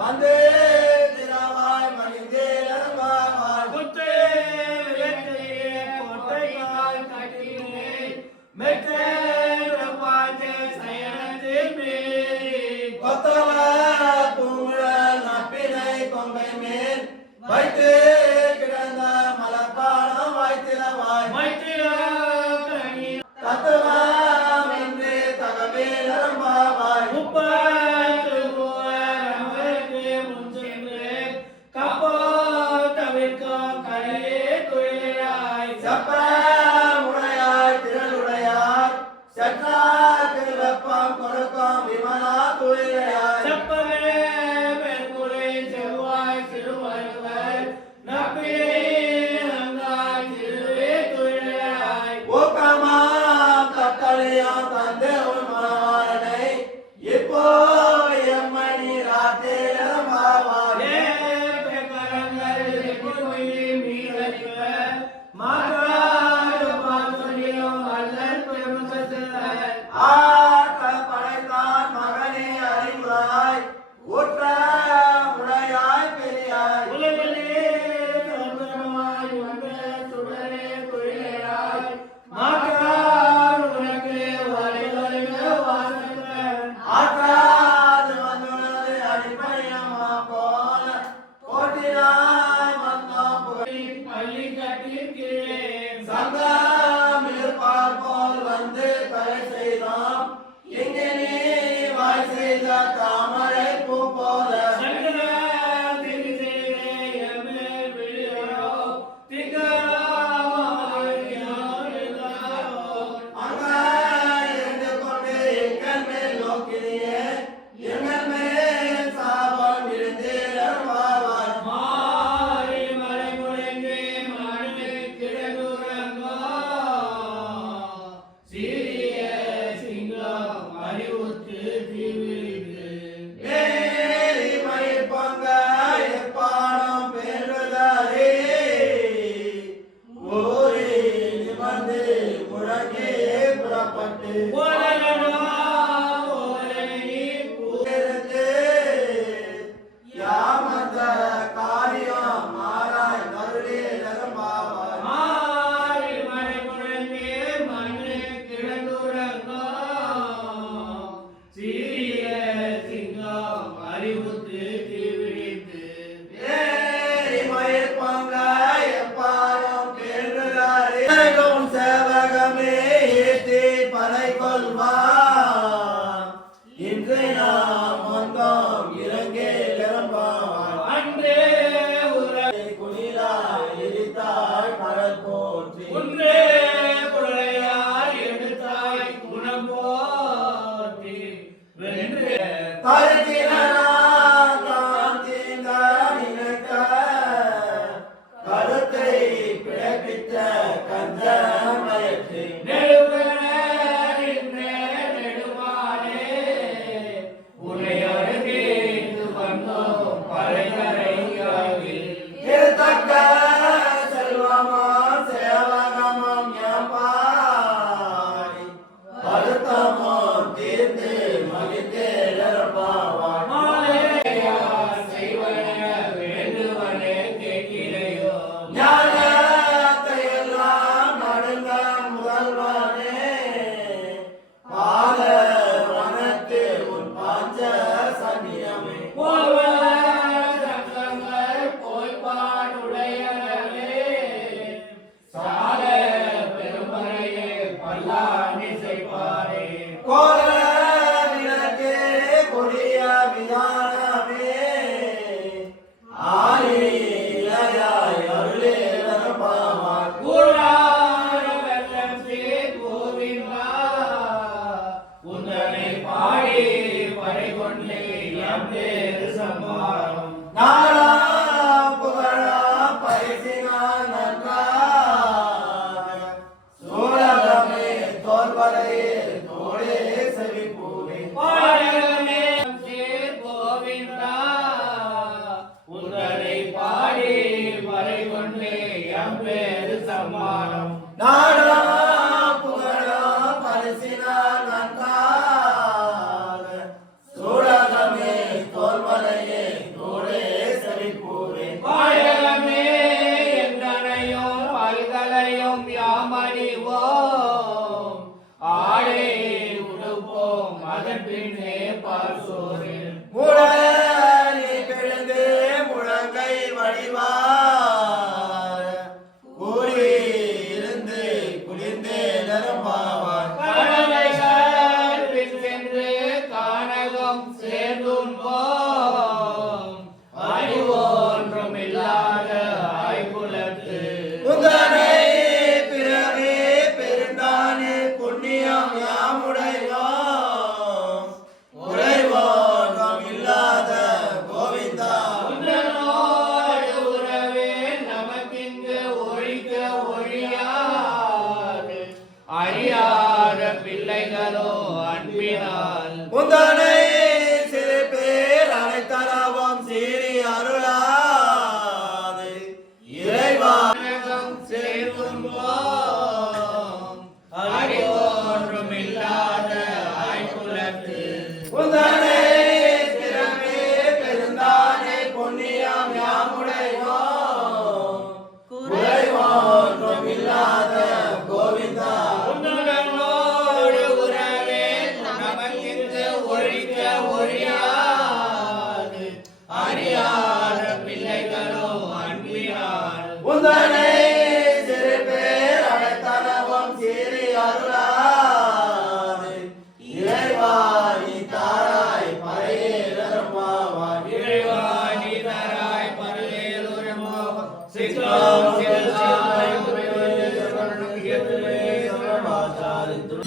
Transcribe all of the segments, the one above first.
வந்து திரவாய் மணிந்தேரவாய் குத்தே விளக்கையே கோட்டையாய் கட்டினேன் மெத்தேர பாஜே சயனத்தில் மேல் கொத்தவ பூங்குழல் நப்பினை கொங்கை மேல் வைத்து கிடந்த மலப்பாடம் வாய்த்திரவாய் தத்துவம் என்று தகவேல் அரும்பாவாய் முப்பத்து மூவரமருக்கு முன் சென்று கப்போ தவிர்க்கும் கரையே துயிலாய் செப்ப முடையாய் திரளுடையார் சற்றாக்கு வெப்பம் கொடுக்கும் விமலா துயிலையாய் செப்பமே பெருங்குறை செவ்வாய் சிறுவருவர் நப்பிலே அங்காய் சிறுவே துயிலாய் ஊக்கமா கட்டளையாம் தந்தை உன் மனவாளனை இப்போ எம்மணி ராத்தேரமாவாய் ஆற்ற படைத்தான் மகனே அறிவுராய் ஊற்ற முடையாய் பெரியாய் ஆற்றாது வந்துள்ளது அடிப்படையம்மா போல கோட்டினாய் வந்தோம் சங்கம் இருப்பார் போல் வந்து கரை செய்தோம் இங்கே நீ வாய் செய்த தாமரை பூ போல அங்க இருந்து கொண்டு எங்கள் மேல் நோக்கினியே எங்கள் மேல் சாபம் விழுந்தேரவாய் மேரி மயில் பொங்க எப்பாடும் பெறுதலே ஊரே நிமிர்ந்து முழங்கே புறப்பட்டு இருந்து யாமந்த காரியம் மாறாய் கருளே நரம்பாவாய் மேரி மயில் பொங்க எப்பாடும் பெறுதலே சேவகமே ஏற்றி பலை கொள்வான் இன்று நாம் வந்தோம் இறங்கே நிரம்பாவாய் குளிரா எரித்தாய் கடல் போற்றி கருத்தை பிறப்பித்த கஞ்சமயத்தை தக்க செல்வமா சேவகமம் எம்பாய் வருத்தமும் தீர்ந்து மகிழ்ந்தேரப்பாவாய் ஞானத்தை எல்லாம் நடுங்க முதல்வனே பால வனத்து உன் பாஞ்ச சன்னியமே கோல விளக்கே கொடிய விதானமே ஆரி இளையாய் அருளே நரம்பாவாய் பாடி பறை கொண்டே எம் பேரு சம்பாரம் நாடா புகழா பரிசினா நன்றாக சூழலமே தோல்வரையே தோளே செவிப்பூவே கோவிந்தா உந்தனை பாடி பறை கொண்டே எம் பேரு சம்மானம் நாடா புகழா பரிசினா நன்றாக சூழலமே தோல்வரையே அறியாத பிள்ளைகளோ அன்பினால் உந்தனை சிறு பேர் அடைத்தனவும் சீறி அருளாது இறைவா நீ தாராய் பரையேறுமாவாய் இறைவா நீ தராய் பரவேலுரமாவா சித்தம் சிவசாய் குருவே சரணம் கேதுவே சரணமாச்சாரித்து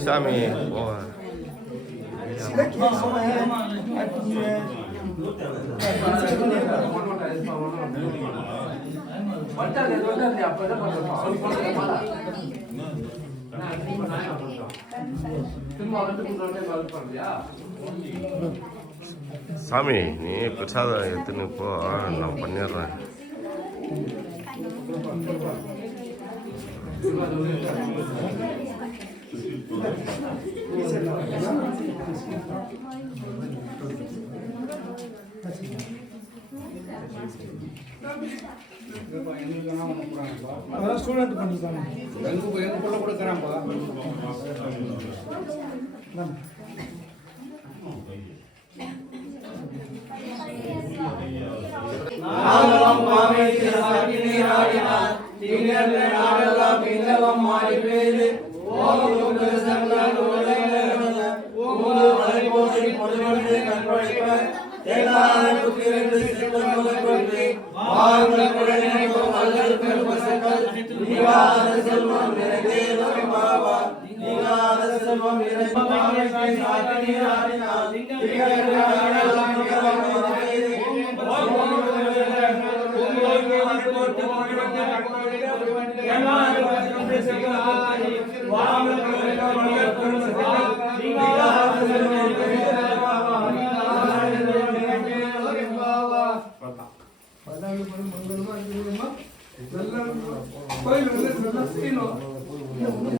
சாமி சாமி நீ பிரசாதம் எடுத்துன்னு போ நான் பண்ணிடுறேன். அதெல்லாம் ஸ்டூடெண்ட் பண்ணிருக்காங்க. எங்களுக்குள்ள கொடுக்குறாங்க. நாகம் மாமேதி சாகினி ராடினார் திங்கள் நாடகம் பிங்கவம் மாறி பேரு ஓம் சங்கல் உலகல ஓம் வலை போசி பொதுவென்று கண்பழிப்ப தேகான புத்திரந்து சித்தம் முதற்கொண்டு வாருங்கள் குழந்தைக்கும் வல்லல் பெருமசங்கள் நீவாத செல்வம் நிறைவேறும் பாவா நீவாத செல்வம் நிறைவேறும் மாமேதி சாகினி ராடினார் திங்கள் நாடகம் பிங்கவம் மாறி கோயில் வந்து